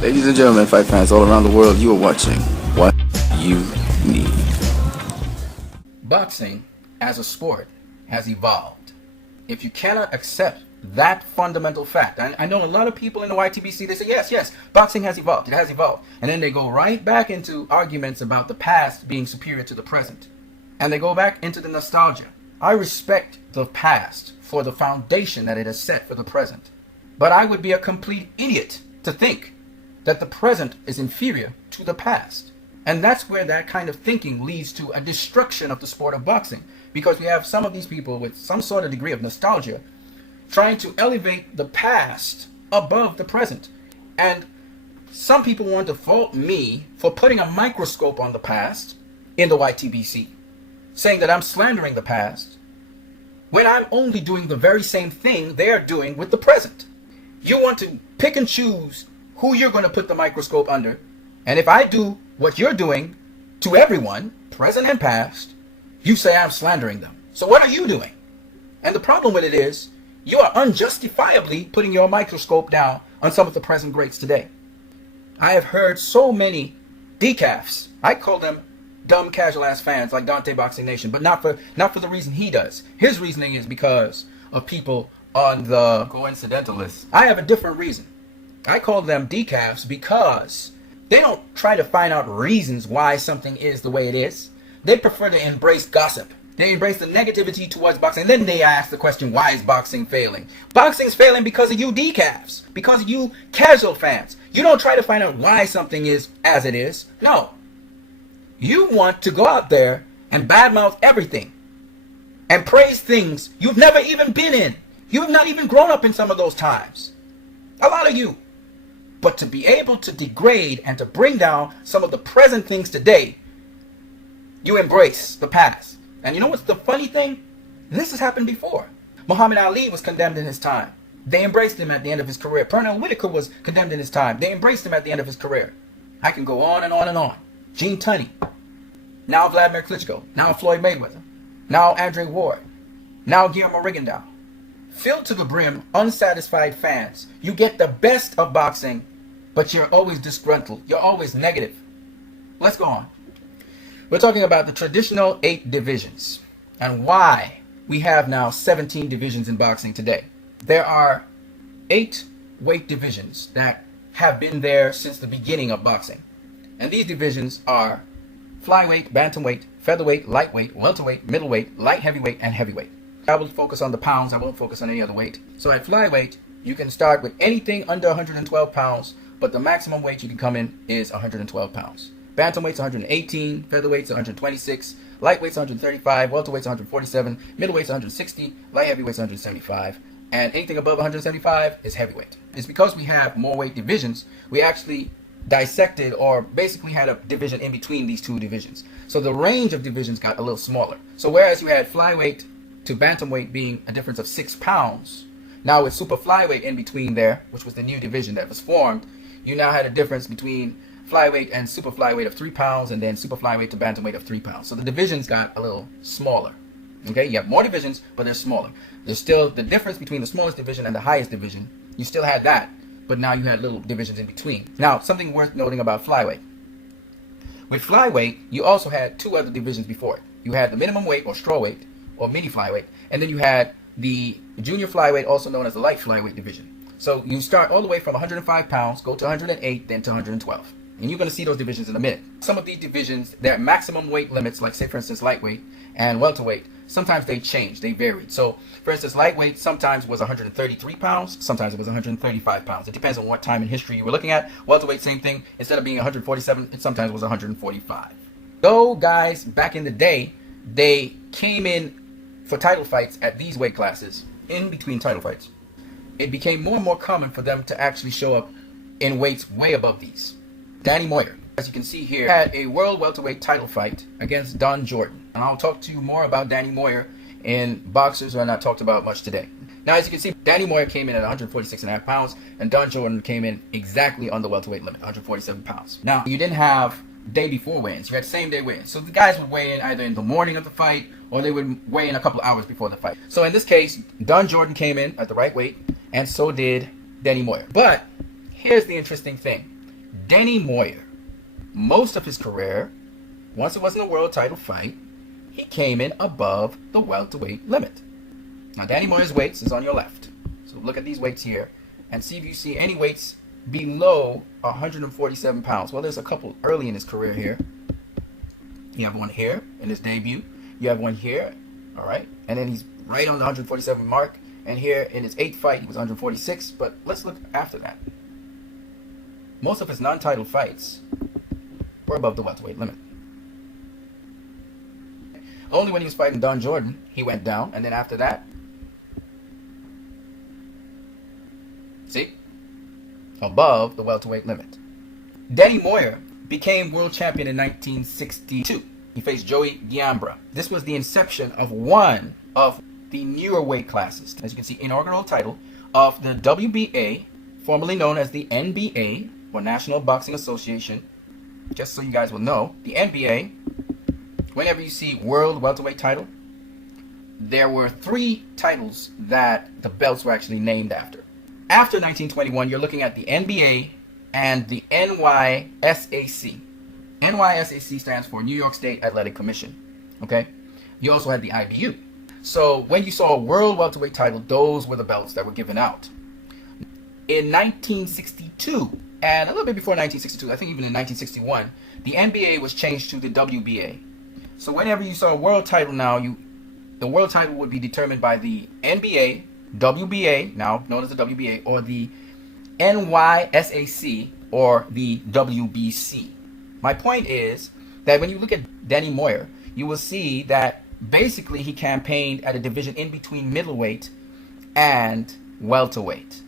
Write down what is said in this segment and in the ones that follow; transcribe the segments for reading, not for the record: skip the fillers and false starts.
Ladies and gentlemen, fight fans all around the world, you are watching What You Need. Boxing as a sport has evolved. If you cannot accept that fundamental fact, I know a lot of people in the YTBC, they say, yes, boxing has evolved. It has evolved. And then they go right back into arguments about the past being superior to the present. And they go back into the nostalgia. I respect the past for the foundation that it has set for the present. But I would be a complete idiot to think that the present is inferior to the past. And that's where that kind of thinking leads to a destruction of the sport of boxing. Because we have some of these people with some sort of degree of nostalgia trying to elevate the past above the present. And some people want to fault me for putting a microscope on the past in the YTBC, saying that I'm slandering the past, when I'm only doing the very same thing they're doing with the present. You want to pick and choose who you're going to put the microscope under. And if I do what you're doing to everyone, present and past, you say I'm slandering them. So what are you doing? And the problem with it is, you are unjustifiably putting your microscope down on some of the present greats today. I have heard so many decafs. I call them dumb casual ass fans like Dante Boxing Nation, but not for the reason he does. His reasoning is because of people on the coincidentalist. I have a different reason. I call them decafs because they don't try to find out reasons why something is the way it is. They prefer to embrace gossip. They embrace the negativity towards boxing. And then they ask the question, why is boxing failing? Boxing's failing because of you decafs, because of you casual fans. You don't try to find out why something is as it is. No. You want to go out there and badmouth everything and praise things you've never even been in. You've not even grown up in some of those times. A lot of you. But to be able to degrade and to bring down some of the present things today, you embrace the past. And you know what's the funny thing? This has happened before. Muhammad Ali was condemned in his time. They embraced him at the end of his career. Pernell Whitaker was condemned in his time. They embraced him at the end of his career. I can go on and on and on. Gene Tunney. Now Vladimir Klitschko. Now Floyd Mayweather. Now Andre Ward. Now Guillermo Rigondeaux. Filled to the brim, unsatisfied fans. You get the best of boxing, but you're always disgruntled. You're always negative. Let's go on. We're talking about the traditional 8 divisions and why we have now 17 divisions in boxing today. There are 8 weight divisions that have been there since the beginning of boxing. And these divisions are flyweight, bantamweight, featherweight, lightweight, welterweight, middleweight, light heavyweight, and heavyweight. I will focus on the pounds. I won't focus on any other weight. So at flyweight, you can start with anything under 112 pounds, but the maximum weight you can come in is 112 pounds. Bantamweight's 118, featherweight's 126, lightweight's 135, welterweight's 147, middleweight's 160, light heavyweight's 175, and anything above 175 is heavyweight. It's because we have more weight divisions, we actually dissected or basically had a division in between these 2 divisions. So the range of divisions got a little smaller. So whereas you had flyweight to bantamweight being a difference of 6 pounds, now with super flyweight in between there, which was the new division that was formed, you now had a difference between flyweight and super flyweight of 3 pounds, and then super flyweight to bantamweight of 3 pounds. So the divisions got a little smaller. Okay, you have more divisions, but they're smaller. There's still the difference between the smallest division and the highest division. You still had that, but now you had little divisions in between. Now, something worth noting about flyweight. With flyweight, you also had 2 other divisions before it. You had the minimum weight or straw weight or mini flyweight, and then you had the junior flyweight, also known as the light flyweight division. So you start all the way from 105 pounds, go to 108, then to 112. And you're going to see those divisions in a minute. Some of these divisions, their maximum weight limits, like say for instance lightweight and welterweight, sometimes they change, they varied. So for instance, lightweight sometimes was 133 pounds, sometimes it was 135 pounds. It depends on what time in history you were looking at. Welterweight, same thing. Instead of being 147, it sometimes was 145. Though guys back in the day, they came in for title fights at these weight classes, in between title fights. It became more and more common for them to actually show up in weights way above these. Danny Moyer, as you can see here, had a world welterweight title fight against Don Jordan. And I'll talk to you more about Danny Moyer in Boxers Are Not Talked About Much Today. Now, as you can see, Danny Moyer came in at 146.5 pounds, and Don Jordan came in exactly on the welterweight limit, 147 pounds. Now, you didn't have day before weigh-ins. You had same day weigh-ins. So the guys would weigh in either in the morning of the fight, or they would weigh in a couple of hours before the fight. So in this case, Don Jordan came in at the right weight, and so did Danny Moyer. But here's the interesting thing. Danny Moyer, most of his career, once it wasn't a world title fight, he came in above the welterweight limit. Now, Danny Moyer's weights is on your left. So look at these weights here and see if you see any weights below 147 pounds. Well, there's a couple early in his career here. You have one here in his debut. You have one here, all right? And then he's right on the 147 mark. And here in his 8th fight, he was 146. But let's look after that. Most of his non-title fights were above the welterweight limit. Only when he was fighting Don Jordan, he went down. And then after that, see? Above the welterweight limit. Danny Moyer became world champion in 1962. He faced Joey Giambra. This was the inception of one of the newer weight classes. As you can see, inaugural title of the WBA, formerly known as the NBA, or National Boxing Association. Just so you guys will know, the NBA, whenever you see world welterweight title, there were 3 titles that the belts were actually named after. After 1921, you're looking at the NBA and the NYSAC. NYSAC stands for New York State Athletic Commission. Okay? You also had the IBU. So when you saw a world welterweight title, those were the belts that were given out. In 1962, and a little bit before 1962, I think even in 1961, the NBA was changed to the WBA. So whenever you saw a world title now, the world title would be determined by the NBA, WBA, now known as the WBA, or the NYSAC, or the WBC. My point is that when you look at Danny Moyer, you will see that basically he campaigned at a division in between middleweight and welterweight.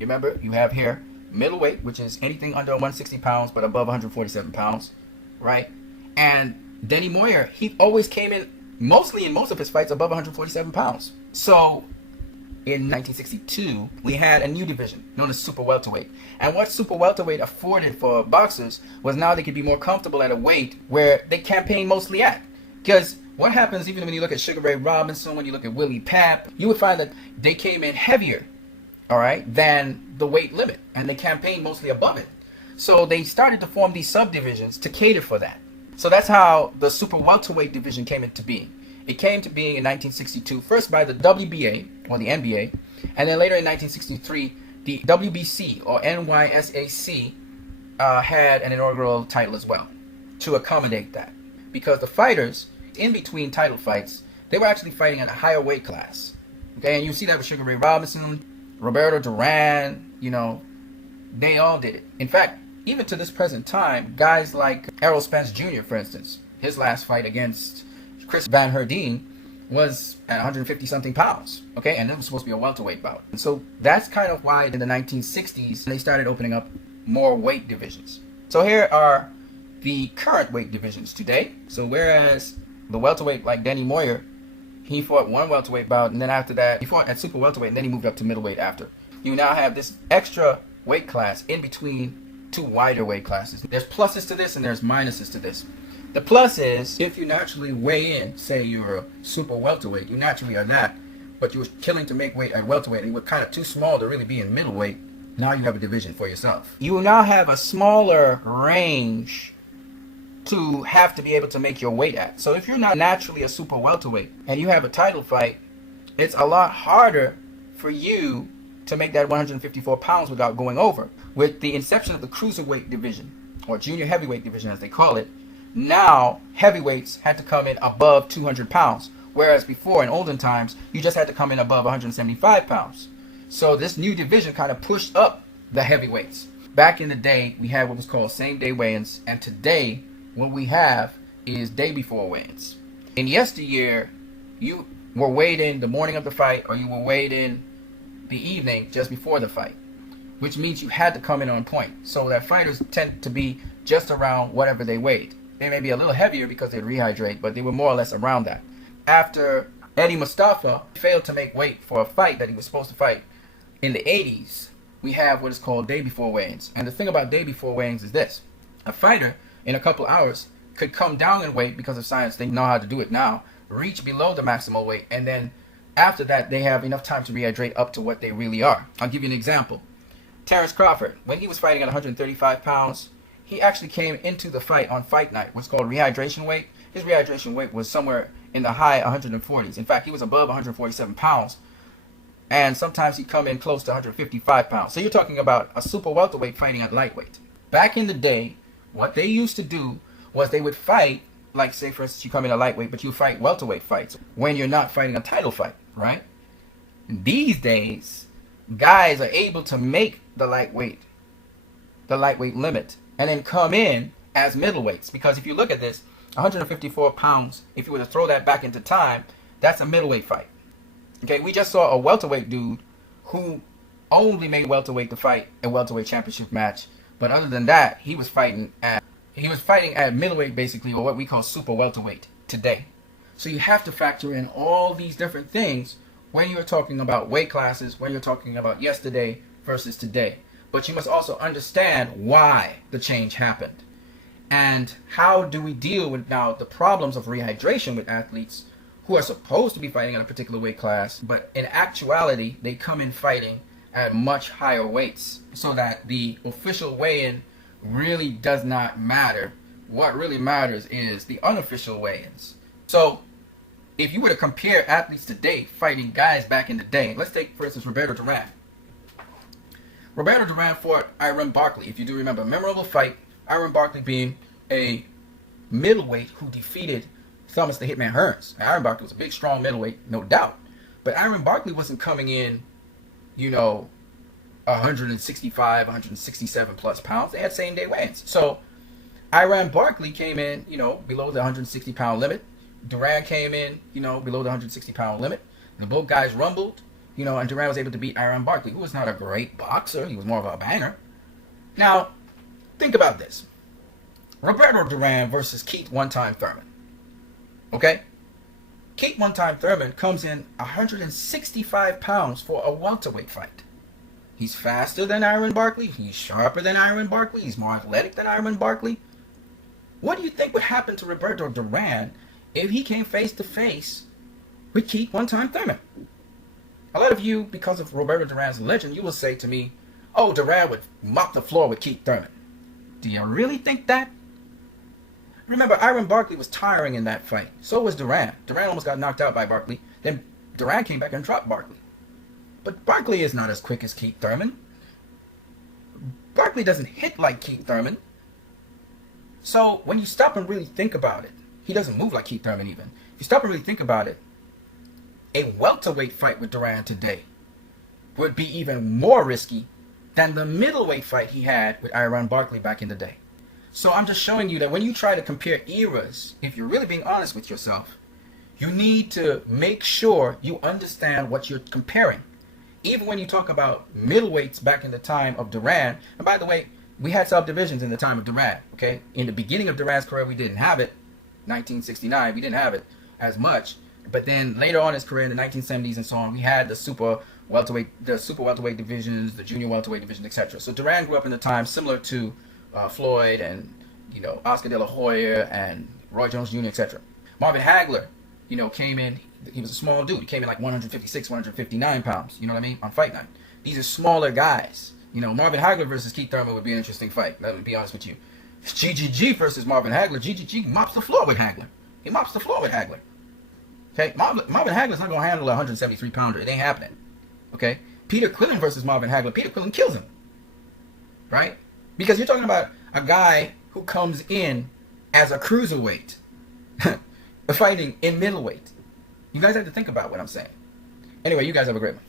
Remember, you have here middleweight, which is anything under 160 pounds but above 147 pounds, right? And Danny Moyer, he always came in mostly in most of his fights above 147 pounds. So in 1962, we had a new division known as super welterweight. And what super welterweight afforded for boxers was now they could be more comfortable at a weight where they campaign mostly at. Because what happens even when you look at Sugar Ray Robinson, when you look at Willie Pap, you would find that they came in heavier, all right, than the weight limit. And they campaigned mostly above it. So they started to form these subdivisions to cater for that. So that's how the super welterweight division came into being. It came to being in 1962, first by the WBA, or the NBA, and then later in 1963, the WBC, or NYSAC, had an inaugural title as well, to accommodate that. Because the fighters, in between title fights, they were actually fighting at a higher weight class. Okay, and you see that with Sugar Ray Robinson, Roberto Duran, you know, they all did it. In fact, even to this present time, guys like Errol Spence Jr., for instance, his last fight against Chris Van Herdeen was at 150-something pounds, okay? And it was supposed to be a welterweight bout. And so that's kind of why in the 1960s, they started opening up more weight divisions. So here are the current weight divisions today. So whereas the welterweight, like Danny Moyer, he fought one welterweight bout, and then after that, he fought at super welterweight, and then he moved up to middleweight after. You now have this extra weight class in between 2 wider weight classes. There's pluses to this, and there's minuses to this. The plus is, if you naturally weigh in, say you're a super welterweight, you naturally are that, but you were killing to make weight at welterweight, and you were kind of too small to really be in middleweight, now you have a division for yourself. You will now have a smaller range to have to be able to make your weight at. So if you're not naturally a super welterweight, and you have a title fight, it's a lot harder for you to make that 154 pounds without going over. With the inception of the cruiserweight division, or junior heavyweight division as they call it, now heavyweights had to come in above 200 pounds, whereas before in olden times you just had to come in above 175 pounds. So this new division kind of pushed up the heavyweights. Back in the day, we had what was called same-day weigh-ins, and today what we have is day before weigh-ins. In yesteryear, you were weighed in the morning of the fight, or you were weighed in the evening just before the fight, which means you had to come in on point. So that fighters tend to be just around whatever they weighed. They may be a little heavier because they'd rehydrate, but they were more or less around that. After Eddie Mustafa failed to make weight for a fight that he was supposed to fight in the 80s, we have what is called day before weigh-ins. And the thing about day before weigh-ins is this. A fighter in a couple hours could come down in weight because of science. They know how to do it now. Reach below the maximal weight, and then after that they have enough time to rehydrate up to what they really are. I'll give you an example. Terrence Crawford, when he was fighting at 135 pounds, he actually came into the fight on fight night, what's called rehydration weight. His rehydration weight was somewhere in the high 140s. In fact, he was above 147 pounds. And sometimes he'd come in close to 155 pounds. So you're talking about a super welterweight fighting at lightweight. Back in the day, what they used to do was they would fight, like say for instance you come in a lightweight, but you fight welterweight fights when you're not fighting a title fight, right? These days, guys are able to make the lightweight limit and then come in as middleweights. Because if you look at this, 154 pounds, if you were to throw that back into time, that's a middleweight fight. Okay, we just saw a welterweight dude who only made welterweight to fight a welterweight championship match. But other than that, he was fighting at middleweight basically, or what we call super welterweight today. So you have to factor in all these different things when you're talking about weight classes, when you're talking about yesterday versus today. But you must also understand why the change happened. And how do we deal with now the problems of rehydration with athletes who are supposed to be fighting at a particular weight class, but in actuality, they come in fighting at much higher weights, so that the official weigh-in really does not matter. What really matters is the unofficial weigh-ins. So if you were to compare athletes today fighting guys back in the day, let's take, for instance, Roberto Duran. Roberto Duran fought Iran Barkley, if you do remember. Memorable fight, Iran Barkley being a middleweight who defeated Thomas the Hitman Hearns. Now, Iran Barkley was a big, strong middleweight, no doubt. But Iran Barkley wasn't coming in, 165, 167 plus pounds. They had same day weigh-ins. So Iran Barkley came in, below the 160 pound limit. Duran came in, below the 160 pound limit. And both guys rumbled, and Duran was able to beat Iran Barkley, who was not a great boxer. He was more of a banger. Now, think about this. Roberto Duran versus Keith One-Time Thurman. Okay? Keith One-Time Thurman comes in 165 pounds for a welterweight fight. He's faster than Iran Barkley. He's sharper than Iran Barkley. He's more athletic than Iran Barkley. What do you think would happen to Roberto Duran if he came face to face with Keith One-Time Thurman? A lot of you, because of Roberto Duran's legend, you will say to me, oh, Duran would mop the floor with Keith Thurman. Do you really think that? Remember, Iran Barkley was tiring in that fight. So was Duran. Duran almost got knocked out by Barkley. Then Duran came back and dropped Barkley. But Barkley is not as quick as Keith Thurman. Barkley doesn't hit like Keith Thurman. So when you stop and really think about it, he doesn't move like Keith Thurman even. If you stop and really think about it, a welterweight fight with Duran today would be even more risky than the middleweight fight he had with Iran Barkley back in the day. So I'm just showing you that when you try to compare eras, if you're really being honest with yourself, you need to make sure you understand what you're comparing. Even when you talk about middleweights back in the time of Duran, and by the way, we had subdivisions in the time of Duran, okay? In the beginning of Duran's career, we didn't have it. 1969, we didn't have it as much. But then later on in his career, in the 1970s and so on, we had the super welterweight divisions, the junior welterweight division, etc. So Duran grew up in the time similar to Floyd and, Oscar De La Hoya and Roy Jones Jr., etc. Marvin Hagler, came in. He was a small dude. He came in like 156, 159 pounds, on fight night. These are smaller guys. Marvin Hagler versus Keith Thurman would be an interesting fight. Let me be honest with you. GGG versus Marvin Hagler. GGG mops the floor with Hagler. He mops the floor with Hagler. Okay, Marvin Hagler's not going to handle a 173 pounder. It ain't happening. Okay, Peter Quillen versus Marvin Hagler. Peter Quillen kills him. Right? Because you're talking about a guy who comes in as a cruiserweight, fighting in middleweight. You guys have to think about what I'm saying. Anyway, you guys have a great one.